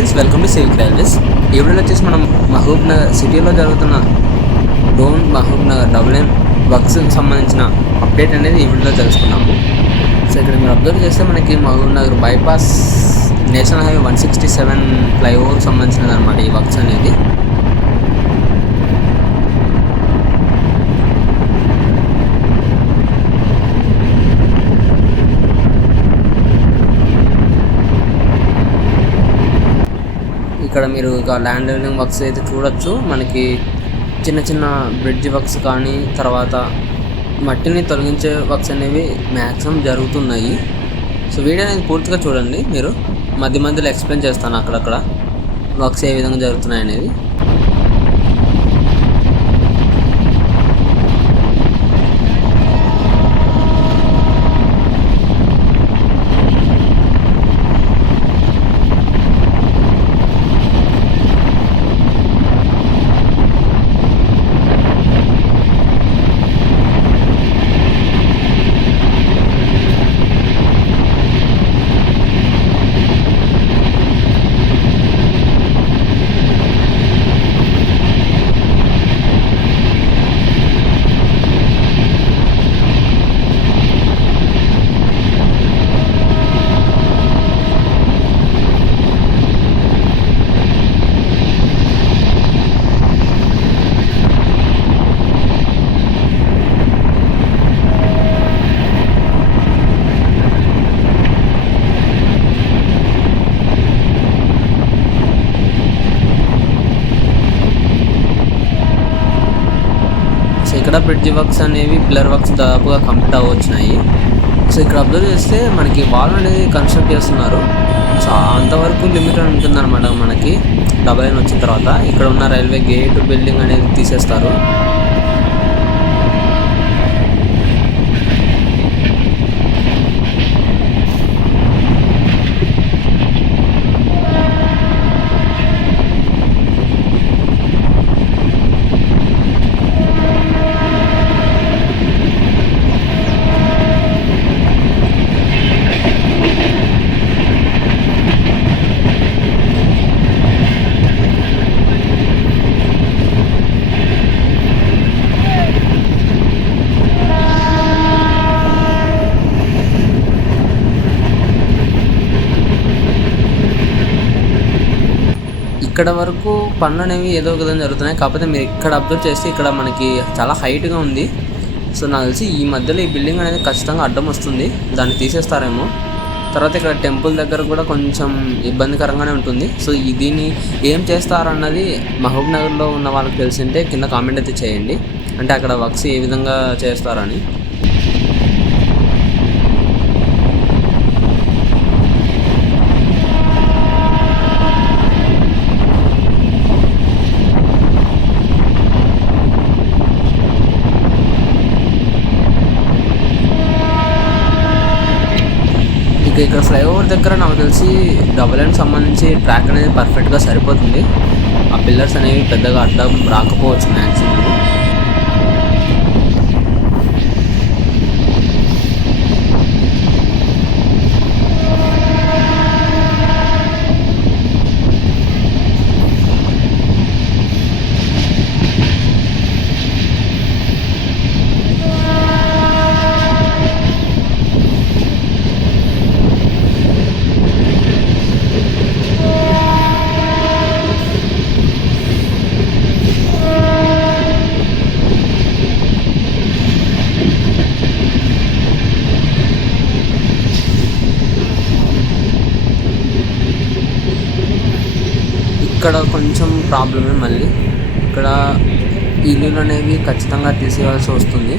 Friends welcome to Civic Railways ఈ వీడియోలో వచ్చేసి మనం మహబూబ్ నగర్ సిటీలో జరుగుతున్న Dhone Mahabubnagar doubling works సంబంధించిన అప్డేట్ అనేది ఈ వీడియోలో తెలుసుకున్నాము. సో ఇక్కడ మీరు అబ్జర్వ్ చేస్తే మనకి Mahabubnagar bypass national highway one sixty seven ఫ్లైఓవర్కి సంబంధించినది అనమాట ఈ వర్క్స్ అనేది. ఇక్కడ మీరు ఇక ల్యాండ్ లెవెలింగ్ వర్క్స్ అయితే చూడొచ్చు. మనకి చిన్న చిన్న బ్రిడ్జ్ వర్క్స్ కానీ తర్వాత మట్టిని తొలగించే వర్క్స్ అనేవి మ్యాక్సిమం జరుగుతున్నాయి. సో వీడియో అనేది పూర్తిగా చూడండి మీరు. మధ్య మధ్యలో ఎక్స్ప్లెయిన్ చేస్తాను అక్కడక్కడ వర్క్స్ ఏ విధంగా జరుగుతున్నాయి అనేది. సో ఇక్కడ బ్రిడ్జ్ వర్క్స్ అనేవి పిల్లర్ వర్క్స్ దాదాపుగా కంప్లీట్ అవ్వచ్చినాయి. సో ఇక్కడ అబ్జర్వ్ చేస్తే మనకి వాల్ అనేది కన్స్ట్రక్ట్ చేస్తున్నారు. సో అంతవరకు లిమిట్ ఉంటుందన్నమాట మనకి. డబల్ లైన్ వచ్చిన తర్వాత ఇక్కడ ఉన్న రైల్వే గేట్ బిల్డింగ్ అనేది తీసేస్తారు. ఇక్కడ వరకు పనులు అనేవి ఏదో ఒక విధంగా జరుగుతున్నాయి. కాకపోతే మీరు ఇక్కడ అబ్జర్వ్ చేస్తే ఇక్కడ మనకి చాలా హైట్గా ఉంది. సో నాకు తెలిసి ఈ మధ్యలో ఈ బిల్డింగ్ అనేది ఖచ్చితంగా అడ్డం వస్తుంది. దాన్ని తీసేస్తారేమో. తర్వాత ఇక్కడ టెంపుల్ దగ్గర కూడా కొంచెం ఇబ్బందికరంగానే ఉంటుంది. సో దీన్ని ఏం చేస్తారన్నది మహబూబ్ నగర్లో ఉన్న వాళ్ళకి తెలిసింటే కింద కామెంట్ అయితే చేయండి. అంటే అక్కడ వర్క్స్ ఏ విధంగా చేస్తారని. మనకి ఇక్కడ ఫ్లైఓవర్ దగ్గర నాకు తెలిసి డబల్ అండ్ సంబంధించి ట్రాక్ అనేది పర్ఫెక్ట్గా సరిపోతుంది. ఆ పిల్లర్స్ అనేవి పెద్దగా అడ్డం రాకపోవచ్చు మ్యాక్సిమం ఇక్కడ కొంచెం ప్రాబ్లమే మళ్ళీ. ఇక్కడ ఇల్లులు అనేవి ఖచ్చితంగా తీసేయాల్సి వస్తుంది.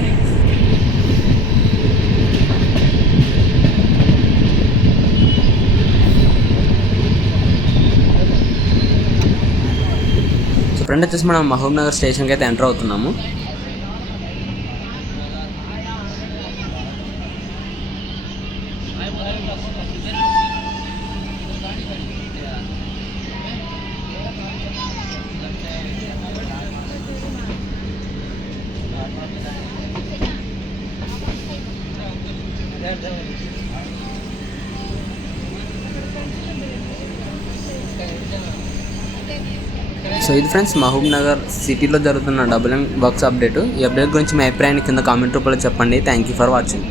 ఫ్రెండ్ వచ్చేసి మనం మహబూబ్ నగర్ స్టేషన్కి అయితే ఎంటర్ అవుతున్నాము. సో ఇది ఫ్రెండ్స్ మహబూబ్ నగర్ సిటీలో జరుగుతున్న డబుల్ వర్క్స్ అప్డేట్ ఈ అప్డేట్ గురించి మీ అభిప్రాయాన్ని కింద కామెంట్ రూపంలో చెప్పండి. Thank you for watching